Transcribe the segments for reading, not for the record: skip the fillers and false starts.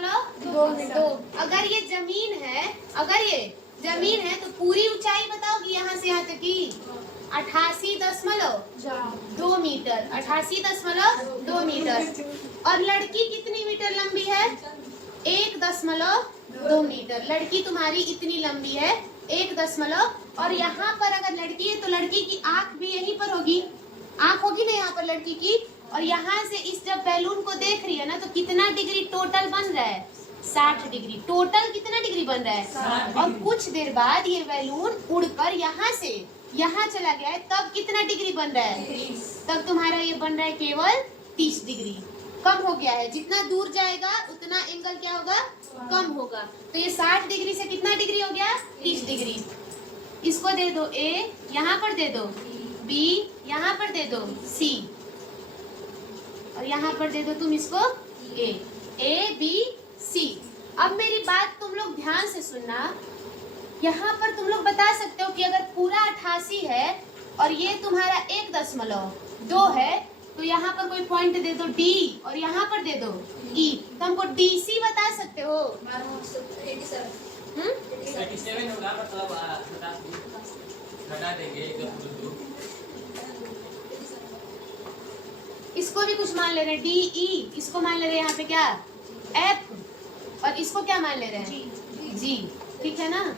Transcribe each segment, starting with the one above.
2.2। अगर ये जमीन है तो पूरी ऊंचाई बताओगी यहाँ से यहाँ तक की 88.2 मीटर। 88.2 मीटर। और लड़की कितनी मीटर लंबी है? 1.2 मीटर। लड़की तुम्हारी इतनी लंबी है 1 और यहाँ पर अगर लड़की है तो लड़की की आंख भी यहीं पर होगी। आंख होगी ना यहाँ पर लड़की की। और यहाँ से इस जब बैलून को देख रही है ना तो कितना डिग्री टोटल बन रहा है? 60 डिग्री। टोटल कितना डिग्री बन रहा है? और कुछ देर बाद ये बैलून उड़कर यहाँ से यहाँ चला गया है तब कितना डिग्री बन रहा है? तब तुम्हारा ये बन रहा है केवल 30 डिग्री। कम हो गया है। जितना दूर जाएगा उतना एंगल क्या होगा? कम होगा। तो ये 60 डिग्री से कितना डिग्री हो गया? 30 डिग्री। इसको दे दो A, यहाँ पर दे दो B, यहाँ पर दे दो C और यहाँ पर दे दो तुम इसको A B C। अब मेरी बात तुम लोग ध्यान से सुनना। यहाँ पर तुम लोग बता सकते हो कि अगर पूरा 88 है और ये तुम्हारा 1.2 है तो यहाँ पर कोई पॉइंट दे दो D और यहाँ पर दे दो E। तो हमको DC बता सकते हो? 87 होगा मतलब घटा देंगे। इसको भी कुछ मान ले रहे हैं DE। इसको मान ले रहे हैं यहाँ पे क्या? F। और इसको क्या मान ले रहे हैं? G। ठीक है ना।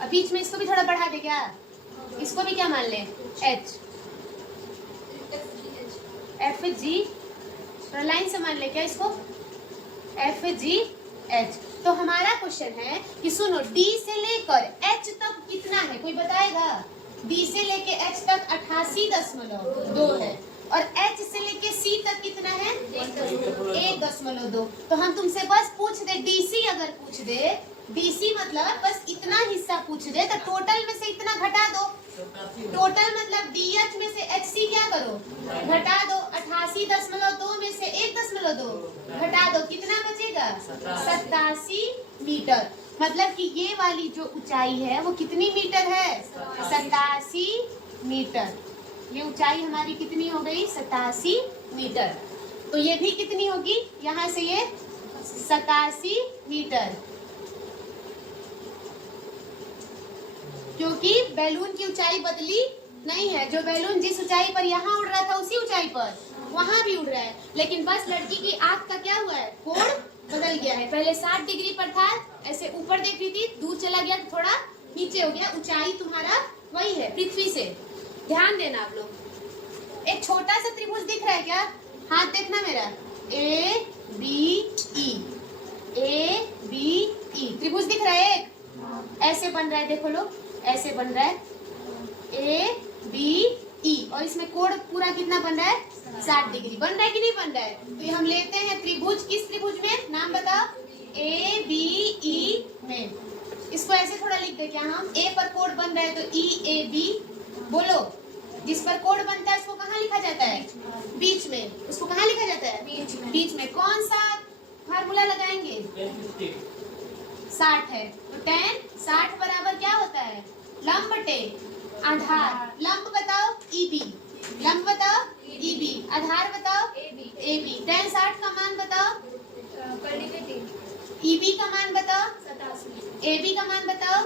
अब बीच में इसको भी थोड़ा बढ़ा दे क्या? इसको भी क्या मान ले? H। FG। थोड़ा लाइन से मान ले क्या इसको? FGH। तो हमारा क्वेश्चन है कि सुनो D से लेकर H तक कितना है? कोई बताएगा? D से लेके H तक 88.2 है और H से लेके C तक कितना है? 1.2। तो हम तुमसे बस पूछ दे DC अगर पूछ दे DC मतलब बस इतना हिस्सा पूछ दे तो टोटल में से इतना घटा दो। टोटल मतलब DH में से HC क्या करो? घटा दो। 88.2 में से 1.2 घटा दो। कितना बचेगा? 87 मीटर। मतलब कि ये वाली जो ऊंचाई है वो कितनी मीटर है? 87 मीटर। ये ऊंचाई हमारी कितनी हो गई? 87 मीटर। तो ये भी कितनी होगी? यहाँ से ये 87 मीटर। क्योंकि बैलून की ऊंचाई बदली नहीं है। जो बैलून जिस ऊंचाई पर यहाँ उड़ रहा था उसी ऊंचाई पर वहाँ भी उड़ रहा है। लेकिन बस लड़की की आंख का क्या हुआ है? कोण बदल गया है। पहले 60 डिग्री पर था, ऐसे ऊपर देख रही थी, दूर चला गया तो थोड़ा नीचे हो गया। ऊंचाई तुम्हारा वही है पृथ्वी से। ध्यान देना आप लोग। एक छोटा सा त्रिभुज दिख रहा है क्या? हाथ देखना मेरा। ABE। त्रिभुज दिख रहा है एक? ऐसे बन रहा है, देखो लोग ऐसे बन रहा है ABE और इसमें कोण पूरा कितना बन रहा है? 60 डिग्री। बन रहा है कि नहीं बन रहा है? तो ये हम लेते हैं त्रिभुज। किस त्रिभुज में? नाम बताओ। ABE में। इसको ऐसे थोड़ा लिख दे क्या हम? A पर कोण बन रहा है तो EAB। बोलो जिस पर कोण बनता है उसको कहाँ लिखा जाता है? बीच में। उसको कहाँ लिखा जाता है? बीच में। कौन सा फार्मूला लगाएंगे? 60 है तो tan 60 बराबर क्या होता है? लंब बटे आधार। लंब बताओ EB। लंब बताओ EB। आधार बताओ AB। tan 60 का मान बताओ। EB का मान बताओ। AB का मान बताओ।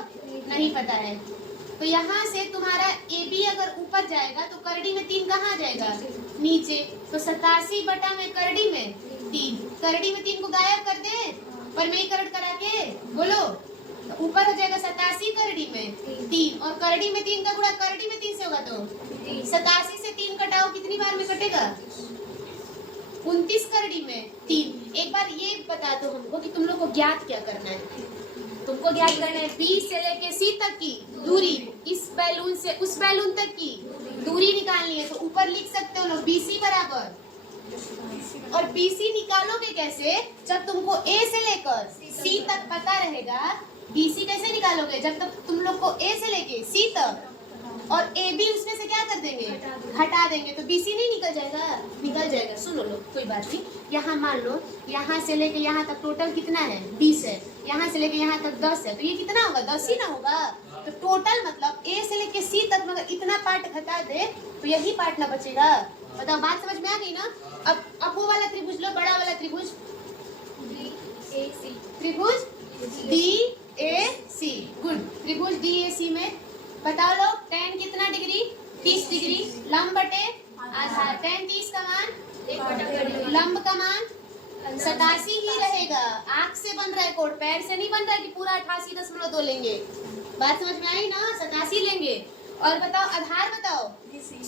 नहीं पता है। तो यहाँ से तुम्हारा AB अगर ऊपर जाएगा तो करड़ी में 3 कहाँ आ जाएगा? नीचे। तो 87 बटा में करड़ी में 3। करड़ी में 3 को गायब कर दे पर में करड़ करा के बोलो तो ऊपर हो जाएगा 87 करड़ी में 3 और करड़ी में 3 का गुणा करड़ी में 3 से होगा तो 87 से 3 कटाओ कितनी बार में कटेगा? 29 करड़ी में 3। एक बार ये बता दो हमको कि तुम लोग को ज्ञात क्या करना है? तुमको ज्ञात करना है B से लेके C तक की दूरी। इस बैलून से उस बैलून तक की दूरी निकालनी है। तो ऊपर लिख सकते हो लोग BC बराबर। और BC निकालोगे कैसे? जब तुमको A से लेकर C तक पता रहेगा। BC कैसे निकालोगे? जब तक तुम लोग को A से लेके C तक और AB उसमें से क्या कर देंगे? हटा देंगे। तो BC नहीं निकल जाएगा? निकल जाएगा। सुनो लोग कोई बात नहीं। यहाँ मान लो यहाँ से लेके यहाँ तक टोटल कितना है? 20 है। यहाँ से लेके यहाँ तक 10 है तो ये कितना होगा? 10 ही ना होगा। तो टोटल मतलब A से लेके C तक मगर इतना पार्ट घटा दे तो यही पार्ट ना बचेगा। बताओ बात समझ में आ गई ना? अब वो वाला त्रिभुज लो, बड़ा वाला त्रिभुज। BAC त्रिभुज DAC। गुड। त्रिभुज DAC में बताओ लोग tan कितना डिग्री? 30 डिग्री। लंब बटे आधार। tan 30 का मान, लंब का मान 87 ही रहेगा। आंख से बन रहा है कोड, पैर से नहीं बन रहा है कि पूरा 88.2 लेंगे। बात समझ में आई ना? 87 लेंगे। और बताओ आधार बताओ।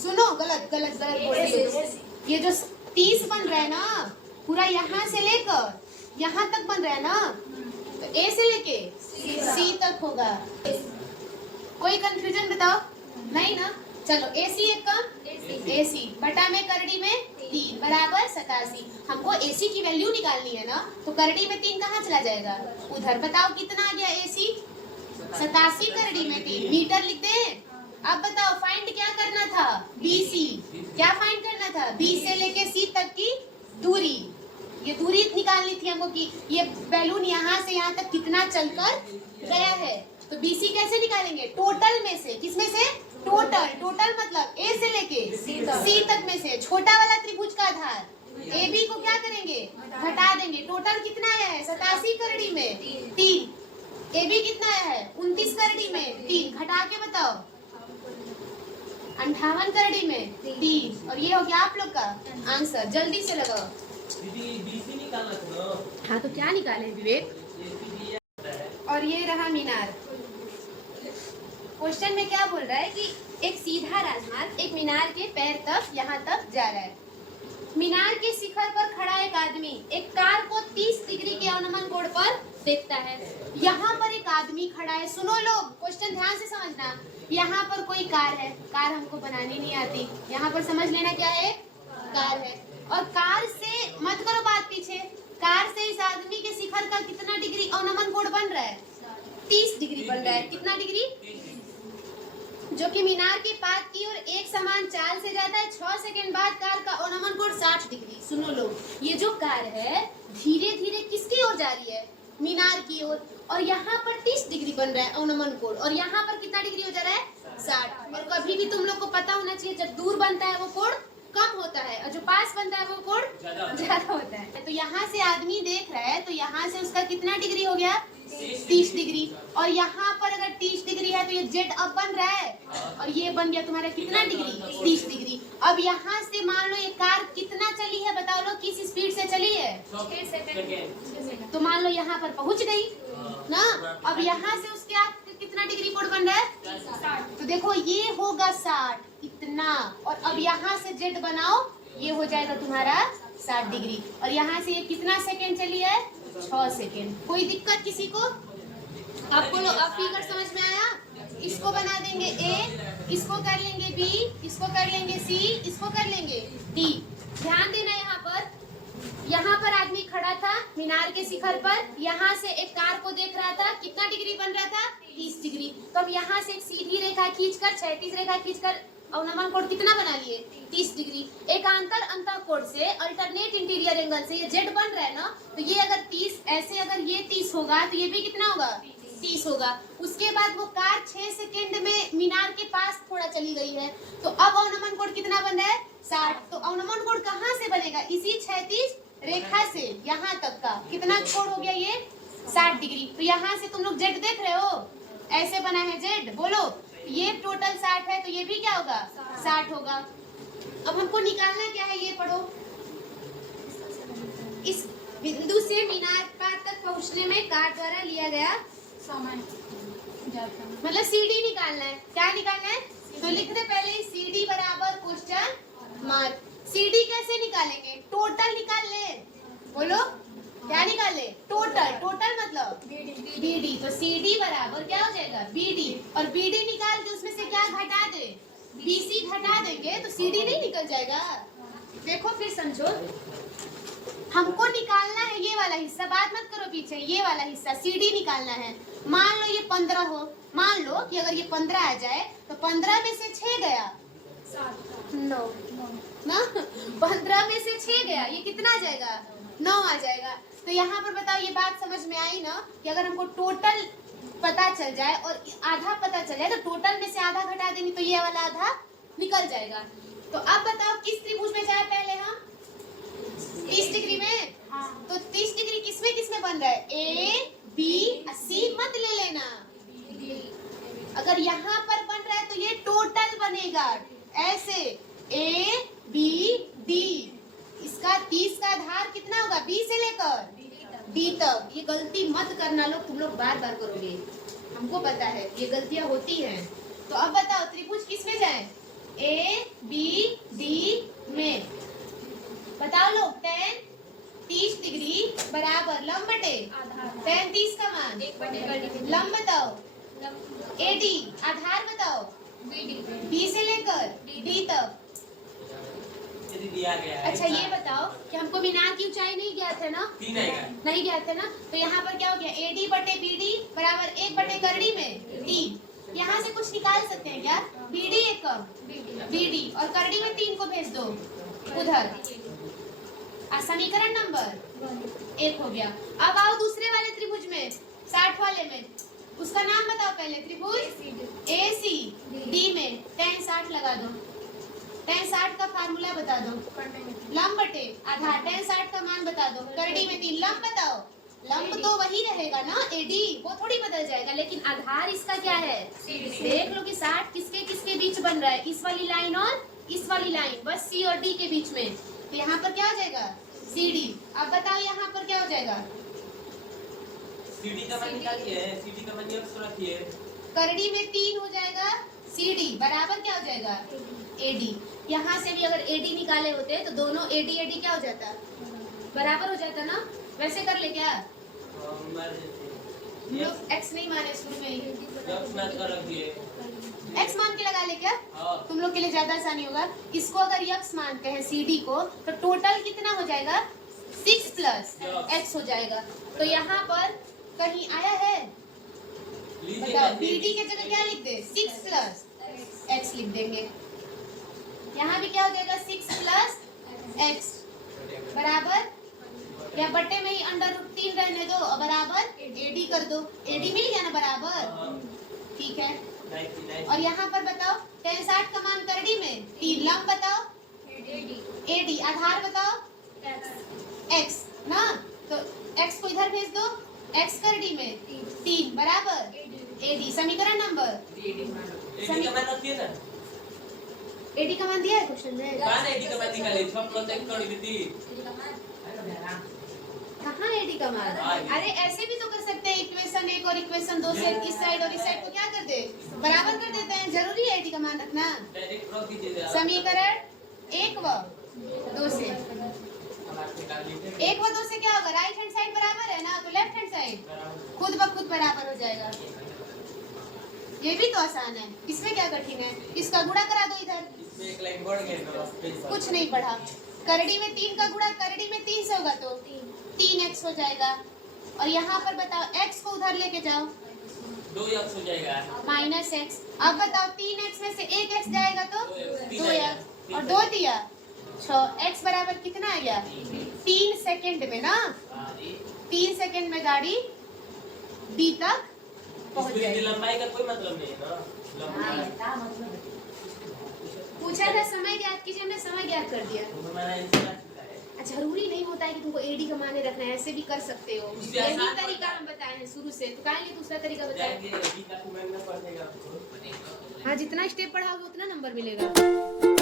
सुनो, गलत गलत गलत बोल रही हो। ये जो 30 बन रहा है ना, पूरा यहाँ से लेकर यहाँ तक बन रहा है ना, तो A से लेके C तक होगा। कोई कंफ्यूजन बताओ? नहीं ना? चलो AC एक कम AC बटा में करड़ी में 3 बराबर 87। हमको AC की वैल्यू निकालनी है ना, तो करड़ी में 3 कहाँ चला जाएगा? उधर। बताओ कितना आ गया AC? 87 करड़ी में 3। मीटर लिख दे। अब बताओ फाइंड क्या करना था? BC। क्या फाइंड करना था? B से लेके C तक की दूरी। ये दूरी निकालनी थी हमको कि ये बैलून यहाँ से यहाँ तक कितना चलकर गया है। तो BC कैसे निकालेंगे? टोटल में से। किसमें से? टोटल। टोटल मतलब A से लेके C तक में से छोटा वाला त्रिभुज का आधार AB को क्या करेंगे? घटा देंगे। टोटल कितना आया है? 87 करड़ी में 3। AB कितना आया है? 29 करड़ी में 3। घटा के बताओ। 58 करड़ी में 3। और ये हो गया आप लोग का आंसर। जल्दी से लगाओ। दीदी BC निकालना था ना। हाँ तो क्या निकाले विवेक? और ये रहा मीनार। क्वेश्चन में क्या बोल रहा है कि एक सीधा राजमार्ग एक मीनार के पैर तक यहाँ तक जा रहा है। मीनार के शिखर पर खड़ा एक आदमी एक कार को 30 डिग्री के अवनमन कोण पर देखता है। यहाँ पर एक आदमी खड़ा है। सुनो लोग, क्वेश्चन ध्यान से समझना। यहाँ पर कोई कार है। कार हमको बनानी नहीं आती। यहाँ पर समझ लेना क्या है? कार है। और कार से मत करो बात पीछे। कार से इस आदमी के शिखर का कितना डिग्री अवनमन कोण बन रहा है? 30 डिग्री बन रहा है। कितना डिग्री? जो कि मीनार के पात की ओर एक समान चाल से जाता है। 6 सेकंड बाद कार का अवनमन कोण 60 डिग्री। सुनो लोग, ये जो कार है धीरे धीरे किसकी ओर जा रही है? मीनार की ओर। और यहाँ पर 30 डिग्री बन रहा है अवनमन कोण, और यहाँ पर कितना डिग्री हो जा रहा है? 60। और कभी भी तुम लोग को पता होना चाहिए, जब दूर बनता है वो कोण कम होता है और जो पास बनता है वो कोण ज्यादा होता है। तो यहाँ से आदमी देख रहा है, तो यहाँ से उसका कितना डिग्री हो गया? 30 डिग्री। और यहाँ पर अगर 30 डिग्री है तो ये जेड अब बन रहा है, और ये बन गया तुम्हारा कितना डिग्री? 30 डिग्री। अब यहाँ से मान लो ये कार कितना चली है? बताओ लो, किस स्पीड से चली है? 6 सेकंड। तो मान लो यहाँ पर पहुँच गई ना। अब यहाँ से उसके आप कितना डिग्री कोण बन रहा है? 60। तो देखो ये होगा 60 इतना। और अब यहाँ से जेड बनाओ, ये हो जाएगा तुम्हारा 60 डिग्री। और यहाँ से ये कितना सेकंड चली है? 6 सेकंड। कोई दिक्कत किसी को? आपको लोग अब फिगर समझ में आया? इसको बना देंगे A, इसको कर लेंगे B, इसको कर लेंगे C, इसको कर लेंगे D। ध्यान देना यहाँ पर आदमी खड़ा था मीनार के शिखर पर। यहाँ से एक कार को देख रहा था। कितना डिग्री बन रहा था? 30 डिग्री। तो अब यहाँ से एक सीधी रेखा खींचकर, क्षैतिज रेखा खींचकर अवनमन कोण कितना बना लिए? 30 डिग्री। एकांतर अंतःकोण से अल्टरनेट इंटीरियर एंगल से ये जेड बन रहा है ना, तो ये अगर 30 ऐसे अगर ये 30 होगा तो ये भी कितना होगा? 30 होगा। उसके बाद वो कार 6 सेकंड में मीनार के पास थोड़ा चली गई है, तो अब अवनमन कोण कितना बन रहा है? 60। तो अवनमन कोण कहाँ से बनेगा? इसी क्षैतिज रेखा से यहाँ तक का कितना कोण हो गया? ये 60 डिग्री। तो यहाँ से तुम लोग जेड देख रहे हो, ऐसे बना है जेड। बोलो, ये टोटल 60 है तो ये भी क्या होगा? 60 होगा। अब हमको निकालना क्या है? ये पढ़ो। इस बिंदु से मीनार पार तक पहुँचने में कार द्वारा लिया गया समय, मतलब CD निकालना है। क्या निकालना है? तो लिख दे पहले CD बराबर क्वेश्चन मार्क। CD कैसे निकालेंगे? टोटल निकाल ले। बोलो, क्या निकाल ले? टोटल। टोटल मतलब BD। तो CD बराबर क्या हो जाएगा? BD। और BD निकाल के उसमें से क्या घटा दे? BC घटा देंगे तो CD नहीं निकल जाएगा? देखो फिर समझो, हमको निकालना है ये वाला हिस्सा। बात मत करो पीछे, ये वाला हिस्सा CD निकालना है। मान लो ये 15 हो। मान लो कि अगर ये 15 आ जाए तो 15 में से 6 गया 9 ना। 15 में से 6 गया, ये कितना आ जाएगा? 9 आ जाएगा। तो यहाँ पर बताओ, ये बात समझ में आई ना कि अगर हमको टोटल पता चल जाए और आधा पता चल जाए तो टोटल में से आधा घटा देंगे तो ये वाला आधा निकल जाएगा। तो अब बताओ किस त्रिभुज में जाए पहले हम? 30 डिग्री में। तो 30 डिग्री किसमें किसमें बन रहा है? ए बी, सी मत ले लेना। अगर यहाँ पर बन रहा है तो ये टोटल बनेगा ऐसे, ए बी डी। इसका 30 का आधार कितना होगा? बी से लेकर डी तक। ये गलती मत करना लोग, तुम लोग बार बार करोगे, हमको पता है ये गलतियां होती हैं। तो अब बताओ त्रिभुज किस में जाए? ए बी डी में। बताओ लोग, tan 30 डिग्री बराबर लंब बटे tan 30 का मान, लंब बताओ, एडी आधार बताओ, बी से लेकर डी तक। यदि दिया गया है। अच्छा ये बताओ कि हमको मीनार की ऊंचाई नहीं ज्ञात है ना? 3 आएगा। नहीं ज्ञात है ना? तो यहाँ पर क्या हो गया? एडी बटे बीडी बराबर 1 बटे करड़ी में 3। यहाँ से कुछ निकाल सकते हैं क्या? बीडी 1 बीडी और करड़ी में 3 को भेज दो उधर। समीकरण नंबर 1 हो गया। अब आओ दूसरे वाले त्रिभुज में, 60 वाले में, उसका नाम बताओ पहले। त्रिभुज ए सी डी में tan 60 लगा दो। tan 60 का फार्मूला बता दो, लंब बटे आधार। tan 60 का मान बता दो, करड़ी में 3। लंब बताओ, लंब तो वही रहेगा ना, एडी, वो थोड़ी बदल जाएगा, लेकिन आधार इसका क्या है? देख लो कि 60 किसके किसके बीच बन रहा है? इस वाली लाइन और इस वाली लाइन, बस सी और डी के बीच में। तो यहाँ पर क्या हो जाएगा? C D. अब बताओ यहाँ पर क्या हो जाएगा? सीडी का मान निकालिए, सीडी का मान x रखिए। करड़ी में 3 हो जाएगा, सी डी बराबर क्या हो जाएगा? एडी। यहाँ से भी अगर एडी निकाले होते तो दोनों एडी एडी क्या हो जाता? बराबर हो जाता ना? वैसे कर ले क्या? हम लोग एक्स नहीं माने शुरू में ही, x मान कर रखिए। एक्स मान के लगा ले क्या? हाँ। तुम लोग के लिए ज्यादा आसानी होगा। इसको अगर यक्स मानते हैं सीडी को, तो टोटल कितना हो जाएगा? 6 प्लस एक्स हो जाएगा। तो यहाँ पर कहीं आया है? बताओ, बीडी के जगह क्या लिख दे? 6 प्लस एक्स लिख देंगे। यहाँ भी क्या हो जाएगा? 6 प्लस एक्स बराबर, या बट्टे में ही √3 रहने दो और बराबर एडी कर दो। एडी मिल गया ना बराबर? ठीक है। और यहाँ पर बताओ tan 60 का मान करड़ी में 3। लंब बताओ, एडी आधार बताओ, एक्स ना, तो एक्स को इधर भेज दो, एक्स करड़ी में 3 बराबर एडी। समीकरण नंबर एडी का मान रखिए ना। एडी का मान दिया है क्वेश्चन में? कहां है एडी का मान निकाले? 6 प्लस 1 कर दी। कहाँ एडी का मान? अरे ऐसे भी तो कर सकते हैं, इक्वेशन 1 और इक्वेशन 2 से इस साइड और इस साइड को क्या कर दे? बराबर कर देते हैं। जरूरी है एडी का मान रखना? डायरेक्ट रख दीजिए। समीकरण 1 व 2 से, 1 व 2 से क्या होगा? राइट हैंड साइड बराबर है ना, तो लेफ्ट हैंड साइड खुद ब खुद बराबर हो जाएगा। ये भी तो आसान है, इसमें क्या कठिन है? इसका गुणा करा दो इधर। इसमें एक लाइन बढ़ गई। कुछ नहीं पढ़ा। करड़ी में 3 का गुणा करड़ी में 3 से होगा तो 3x हो जाएगा। और यहाँ पर बताओ x को उधर लेके जाओ, 2x हो जाएगा -x। अब बताओ 3x में से 1x जाएगा तो 2x और 2 दिया 6। x बराबर कितना आ गया? 3 सेकंड में ना, 3 सेकंड में गाड़ी D तक पहुँच जाएगी। लंबाई का कोई मतलब नहीं है ना, लंबाई पूछा था समय ज्ञात कीजिए, हमने समय ज्ञात कर दिया। हमारा आंसर अच्छा, जरूरी नहीं होता है कि तुमको एडी का माने रखना है, ऐसे भी कर सकते हो। उससे यही आसान तरीका हम बताए हैं शुरू से, तो काहे लिए दूसरा तरीका बताए? जाएंगे एडी का कमेंट में पढ़ेगा आपको। हाँ, जितना स्टेप पढ़ाओगे उतना नंबर मिलेगा।